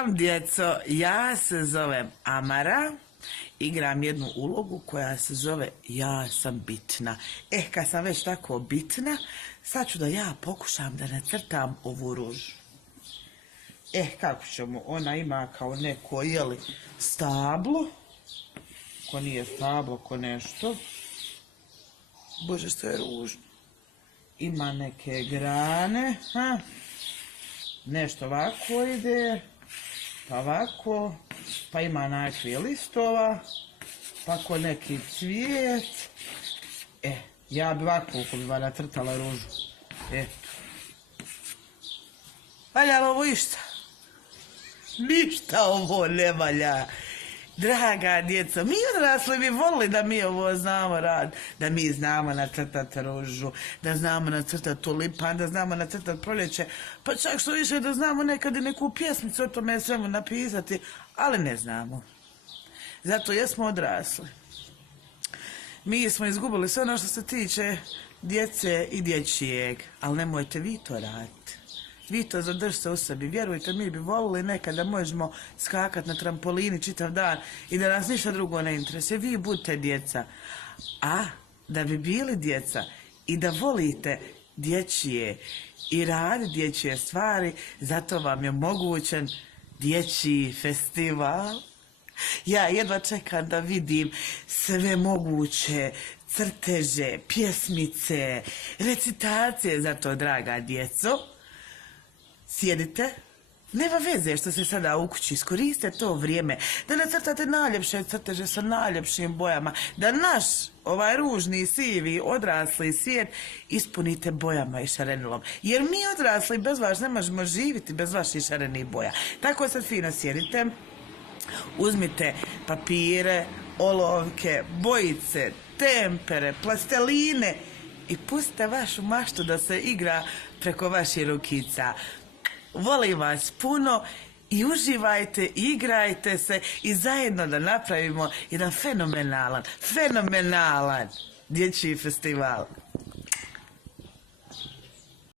vam, djeco, ja se zovem Amara, igram jednu ulogu koja se zove Ja sam bitna. Kad sam već tako bitna, sad ću da ja pokušam da nacrtam ovu ružu. Kako ćemo, ona ima kao neko, stablo, ko nije stablo, ko nešto. Bože, što je ružno. Ima neke grane, nešto ovako ide, pa ovako, pa ima nekakve listova, pa ko neki cvijet. Ja bi ovako nacrtala ružu. Eto. Valja ovo išta? Ništa ovo ne valja. Draga djeco, mi odrasli bi volili da mi ovo znamo raditi, da mi znamo nacrtati ružu, da znamo nacrtati tulipan, da znamo nacrtati proljeće, pa čak što više da znamo nekad i neku pjesmicu o tome svemu napisati, ali ne znamo. Zato jesmo odrasli. Mi smo izgubili sve ono što se tiče djece i dječjeg, ali nemojte vi to raditi. Vi to zadržite u sebi. Vjerujte, mi bi volili nekad da možemo skakati na trampolini čitav dan i da nas ništa drugo ne interesuje. Vi budite djeca. A da bi bili djeca i da volite dječje i raditi dječje stvari, zato vam je omogućen dječji festival. Ja jedva čekam da vidim sve moguće crteže, pjesmice, recitacije. Zato, draga djeco, sjedite, nema veze što se sada u kući, iskoriste to vrijeme da nacrtate najljepše crteže sa najljepšim bojama, da naš ovaj ružni, sivi, odrasli svijet ispunite bojama i šarenilom. Jer mi odrasli bez vas ne možemo živjeti bez vaših šarenih boja. Tako sad fino sjedite, uzmite papire, olovke, bojice, tempere, plasteline i pustite vašu maštu da se igra preko vaših rukica. Volim vas puno i uživajte, igrajte se i zajedno da napravimo jedan fenomenalan dječji festival.